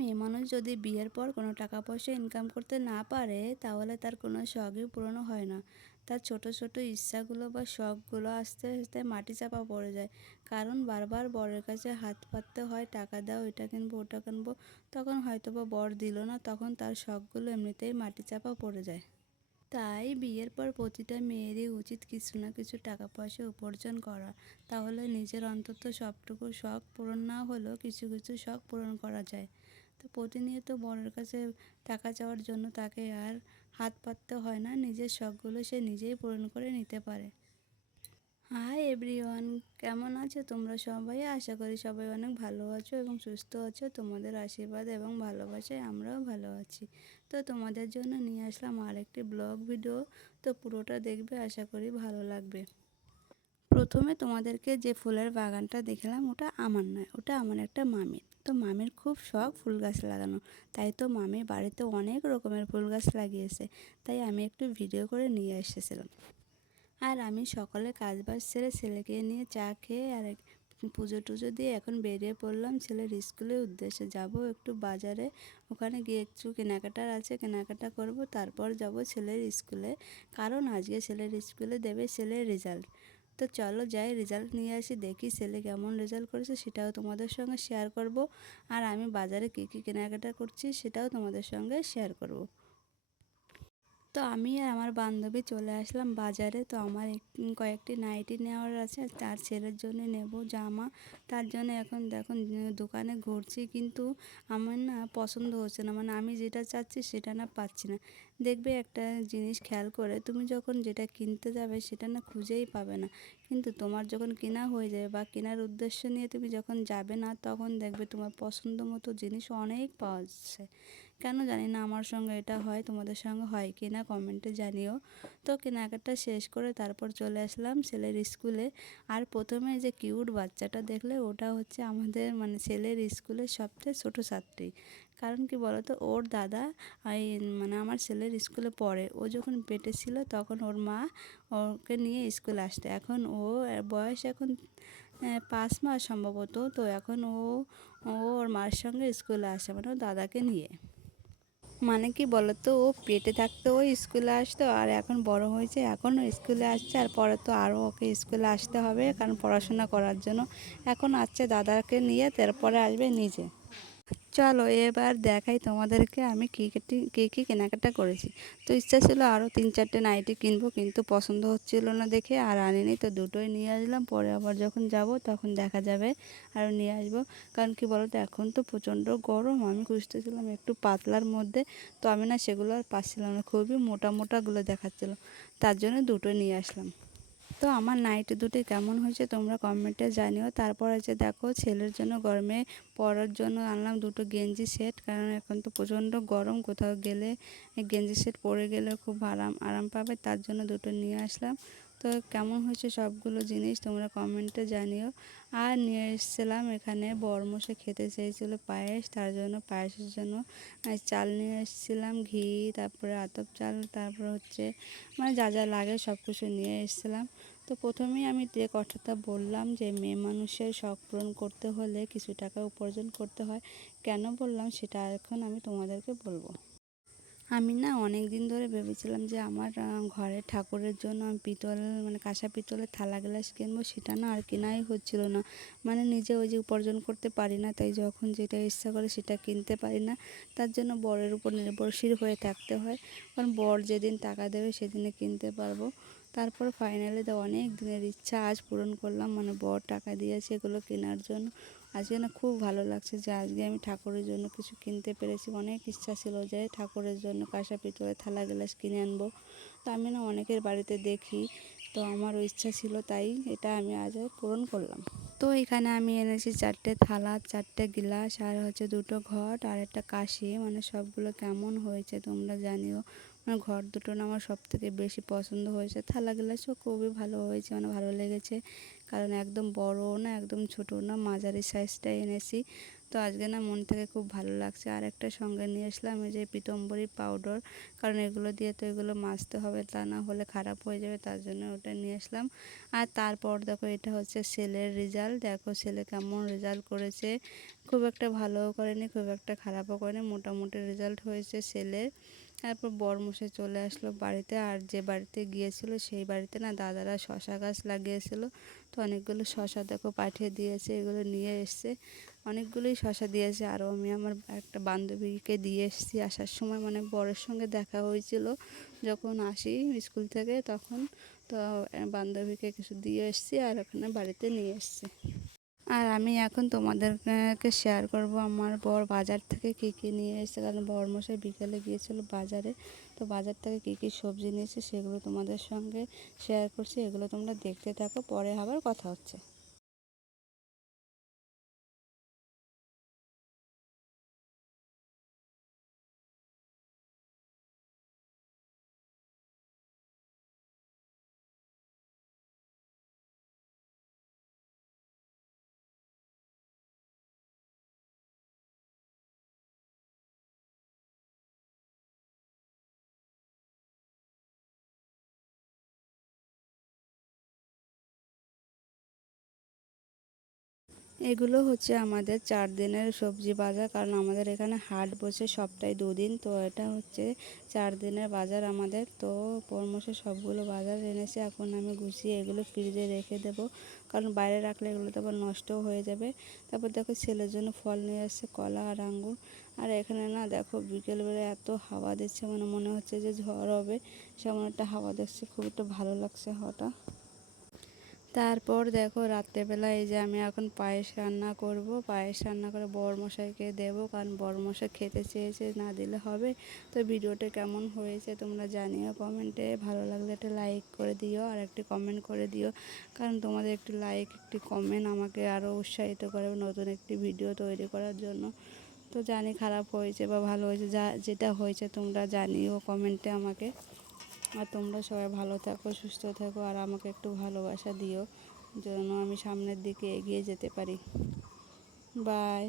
মেয়ে মানুষ যদি বিয়ের পর কোনো টাকা পয়সা ইনকাম করতে না পারে তাহলে তার কোনো শখই পূরণ হয় না। তার ছোট ছোট ইচ্ছাগুলো বা শখগুলো আস্তে আস্তে মাটি চাপা পড়ে যায়। কারণ বারবার বরের কাছে হাত পাততে হয়, টাকা দাও, এটা কিনবো ওটা কিনবো। তখন হয়তো বা বর দিল না, তখন তার শখগুলো এমনিতেই মাটি চাপা পড়ে যায়। তাই বিয়ের পর প্রতিটা মেয়েরই উচিত কিছু না কিছু টাকা পয়সা উপার্জন করা। তাহলে নিজের অন্তত সবটুকু শখ পূরণ না হলেও কিছু কিছু শখ পূরণ করা যায়। তো প্রতিনিয়ত বরের কাছে টাকা চাওয়ার জন্য তাকে আর হাত পাততে হয় না, নিজের শখগুলো সে নিজেই পূরণ করে নিতে পারে। হাই এভরিওয়ান, কেমন আছো তোমরা সবাই? আশা করি সবাই অনেক ভালো আছো এবং সুস্থ আছো। তোমাদের আশীর্বাদ এবং ভালোবাসায় আমরাও ভালো আছি। তো তোমাদের জন্য নিয়ে আসলাম আর একটি ব্লগ ভিডিও। তো পুরোটা দেখবে, আশা করি ভালো লাগবে। প্রথমে তোমাদেরকে যে ফুলের বাগানটা দেখলাম ওটা আমার নয়, ওটা আমার একটা মামির। তো মামির খুব শখ ফুল গাছ লাগানো, তাই তো মামি বাড়িতে অনেক রকমের ফুল গাছ লাগিয়েছে। তাই আমি একটু ভিডিও করে নিয়ে এসেছিলাম। আর আমি সকালে কাজবাজ সেরে ছেলেকে নিয়ে চা খেয়ে আর পুজো টুজো দিয়ে এখন বেরিয়ে পড়লাম ছেলের স্কুলের উদ্দেশ্যে। যাব একটু বাজারে, ওখানে গিয়ে একটু কেনাকাটার আছে, কেনাকাটা করব, তারপর যাব ছেলের স্কুলে। কারণ আজকে ছেলের স্কুলে দেবে ছেলের রেজাল্ট। তো চলো যাই, রেজাল্ট নিয়ে আসি, দেখি ছেলে কেমন রেজাল্ট করেছে সেটাও তোমাদের সঙ্গে শেয়ার করব। আর আমি বাজারে কী কী কেনাকাটা করছি সেটাও তোমাদের সঙ্গে শেয়ার করব। তো আমি আর আমার বান্ধবী চলে আসলাম বাজারে। তো আমার কয়েকটি নাইটি নেওয়ার আছে, তার ছেলের জন্য নেব জামা। তার জন্য এখন দেখুন দোকানে ঘুরছি, কিন্তু আমার না পছন্দ হচ্ছে না, মানে আমি যেটা চাচ্ছি সেটা না পাচ্ছি না। দেখবে একটা জিনিস খেয়াল করে, তুমি যখন যেটা কিনতে যাবে সেটা না খুঁজেই পাবে না, কিন্তু তোমার যখন কেনা হয়ে যাবে বা কেনার উদ্দেশ্য নিয়ে তুমি যখন যাবে না, তখন দেখবে তোমার পছন্দ মতো জিনিস অনেক পাওয়া যাচ্ছে। কেন জানি না আমার সঙ্গে এটা হয়, তোমাদের সঙ্গে হয় কি না কমেন্টে জানিও। তো কেনাকাটা শেষ করে তারপর চলে আসলাম ছেলের স্কুলে। আর প্রথমে যে কিউট বাচ্চাটা দেখলে, ওটা হচ্ছে আমাদের মানে ছেলের স্কুলের সবচেয়ে ছোটো ছাত্রী। কারণ কি বলতো, ওর দাদা এই মানে আমার ছেলের স্কুলে পড়ে। ও যখন পেটে ছিল তখন ওর মা ওকে নিয়ে স্কুলে আসতো। এখন ও বয়স এখন 5 মাস সম্ভবত। তো এখন ও ওর মার সঙ্গে স্কুলে আসে, মানে ওর দাদাকে নিয়ে। মানে কি বলতো, ও পেটে থাকতে ও স্কুলে আসতো, আর এখন বড় হয়েছে এখনও স্কুলে আসছে। আর পরে তো আরও ওকে স্কুলে আসতে হবে, কারণ পড়াশোনা করার জন্য। এখন আসছে দাদাকে নিয়ে, তারপরে আসবে নিজে। চলো এবার দেখাই তোমাদেরকে আমি কী কী কেনাকাটা করেছি। তো ইচ্ছা ছিল আরও 3-4টে নাইটি কিনবো, কিন্তু পছন্দ হচ্ছিল না দেখে আর আনিনি। তো দুটোই নিয়ে আসলাম, পরে আবার যখন যাব তখন দেখা যাবে আরও নিয়ে আসবো। কারণ কি বলো তো, এখন তো প্রচণ্ড গরম, আমি খুঁজতেছিলাম একটু পাতলার মধ্যে। তো আমি না সেগুলো আর পাচ্ছিলাম না, খুবই মোটা মোটাগুলো দেখাচ্ছিলো, তার জন্য দুটো নিয়ে আসলাম। তো আমার নাইটি দুটি কেমন হয়েছে তোমরা কমেন্টে জানিও। তারপর আছে দেখো, ছেলের জন্য গরমে পরার জন্য আনলাম দুটো গেঞ্জি সেট, কারণ এখন তো প্রচণ্ড গরম, কোথাও গেলে গেঞ্জি সেট পরে গেলে খুব আরাম আরাম পাবে, তার জন্য দুটো নিয়ে আসলাম। তো কেমন হয়েছে সবগুলো জিনিস তোমরা কমেন্টে জানিও। আর নিয়ে এসেছিলাম এখানে, বরমশাই খেতে চেয়েছিলো পায়েস, তার জন্য পায়েসের জন্য চাল নিয়ে এসেছিলাম, ঘি, তারপরে আতপ চাল, তারপর হচ্ছে মানে যা যা লাগে সব কিছু নিয়ে এসেছিলাম। তো প্রথমেই আমি যে কথাটা বললাম যে মেয়ে মানুষের শখ পূরণ করতে হলে কিছু টাকা উপার্জন করতে হয়, কেন বললাম সেটা এখন আমি তোমাদেরকে বলবো। আমি না অনেক দিন ধরে ভেবেছিলাম যে আমার ঘরে ঠাকুরের জন্য আমি পিতল মানে কাঁসা পিতলের থালা গ্লাস কিনবো, সেটা না আর কেনাই হচ্ছিল না। মানে নিজে ওই যে উপার্জন করতে পারি না, তাই যখন যেটা ইচ্ছা করে সেটা কিনতে পারি না। তার জন্য বরের উপর নির্ভরশীল হয়ে থাকতে হয়, কারণ বর যেদিন টাকা দেবে সেদিনে কিনতে পারবো। তারপর ফাইনালি তো অনেক দিনের ইচ্ছা আজ পূরণ করলাম, মানে বর টাকা দিয়েছে এগুলো কেনার জন্য। আজকে না খুব ভালো লাগছে যে আজকে আমি ঠাকুরের জন্য কিছু কিনতে পেরেছি। অনেক ইচ্ছা ছিল যে ঠাকুরের জন্য কাঁসা পিতলের থালা গ্লাস কিনে আনবো। তো আমি না অনেকের বাড়িতে দেখি, তো আমারও ইচ্ছা ছিল, তাই এটা আমি আজ পূরণ করলাম। তো এখানে আমি এনেছি 4টে থালা, 4টে গ্লাস, আর হচ্ছে 2টো ঘট আর একটা কাশি। মানে সবগুলো কেমন হয়েছে তোমরা জানিও। মানে ঘট দুটো না আমার সবথেকে বেশি পছন্দ হয়েছে, থালা গ্লাসও খুবই ভালো হয়েছে, মানে ভালো লেগেছে। কারণ একদম বড়ও না একদম ছোটো না, মাঝারি সাইজটাই এনেছি। তো আজকে না মন থেকে খুব ভালো লাগছে। আর একটা সঙ্গে নিয়ে আসলাম এই যে পিতম্বরী পাউডার, কারণ এগুলো দিয়ে তো এগুলো মাজতে হবে, তা না হলে খারাপ হয়ে যাবে, তার জন্য ওটা নিয়ে আসলাম। আর তারপর দেখো এটা হচ্ছে ছেলের রেজাল্ট, দেখো ছেলে কেমন রেজাল্ট করেছে। খুব একটা ভালোও করেনি, খুব একটা খারাপও করেনি, মোটামুটি রেজাল্ট হয়েছে ছেলের। তারপর বরমশাই চলে আসলো বাড়িতে। আর যে বাড়িতে গিয়েছিল সেই বাড়িতে না দাদারা শশা গাছ লাগিয়েছিল, তো অনেকগুলো শশা দেখো পাঠিয়ে দিয়েছে, এগুলো নিয়ে এসছে। অনেকগুলোই শশা দিয়েছে। আরও আমি আমার একটা বান্ধবীকে দিয়ে এসেছি আসার সময়, মানে বরের সঙ্গে দেখা হয়েছিল যখন আসি স্কুল থেকে তখন। তো বান্ধবীকে কিছু দিয়ে এসেছি আর ওখানে বাড়িতে নিয়ে এসেছি। আর আমি এখন তোমাদেরকে শেয়ার করব আমার বর বাজার থেকে কী কী নিয়ে এসেছে, কারণ বরমশাই বিকেলে গিয়েছিল বাজারে। তো বাজার থেকে কী কী সবজি নিয়েছে সেগুলো তোমাদের সঙ্গে শেয়ার করছি, এগুলো তোমরা দেখতে থাকো, পরে আবার কথা হচ্ছে। এগুলো হচ্ছে আমাদের 4 দিনের সবজি বাজার, কারণ আমাদের এখানে হাট বসে সপ্তাহে 2 দিন। তো এটা হচ্ছে 4 দিনের বাজার আমাদের। তো পরমশে সবগুলো বাজার এনেছে, এখন আমি গুছিয়ে এগুলো ফ্রিজে রেখে দেবো, কারণ বাইরে রাখলে এগুলো তো আবার নষ্টও হয়ে যাবে। তারপর দেখো ছেলের জন্য ফল নিয়ে আসছে, কলা আর আঙ্গুর। আর এখানে না দেখো বিকেলবেলা এত হাওয়া দিচ্ছে, মানে মনে হচ্ছে যে ঝড় হবে, সেমন একটা হাওয়া দিচ্ছে, খুব একটু ভালো লাগছে হাওয়াটা। তারপর দেখো রাত্রেবেলা এই যে আমি এখন পায়েস রান্না করব, পায়েস রান্না করে বরমশাইকে দেবো, কারণ বরমশাই খেতে চেয়েছে, না দিলে হবে। তো ভিডিওটা কেমন হয়েছে তোমরা জানিও কমেন্টে, ভালো লাগলে একটা লাইক করে দিও আর একটি কমেন্ট করে দিও, কারণ তোমাদের একটি লাইক একটি কমেন্ট আমাকে আরও উৎসাহিত করে নতুন একটি ভিডিও তৈরি করার জন্য। তো জানি খারাপ হয়েছে বা ভালো হয়েছে, যেটা হয়েছে তোমরা জানিও কমেন্টে আমাকে। আর তোমরা সবাই ভালো থাকো, সুস্থ থাকো, আর আমাকে একটু ভালোবাসা দিও যেন আমি সামনের দিকে এগিয়ে যেতে পারি। বাই।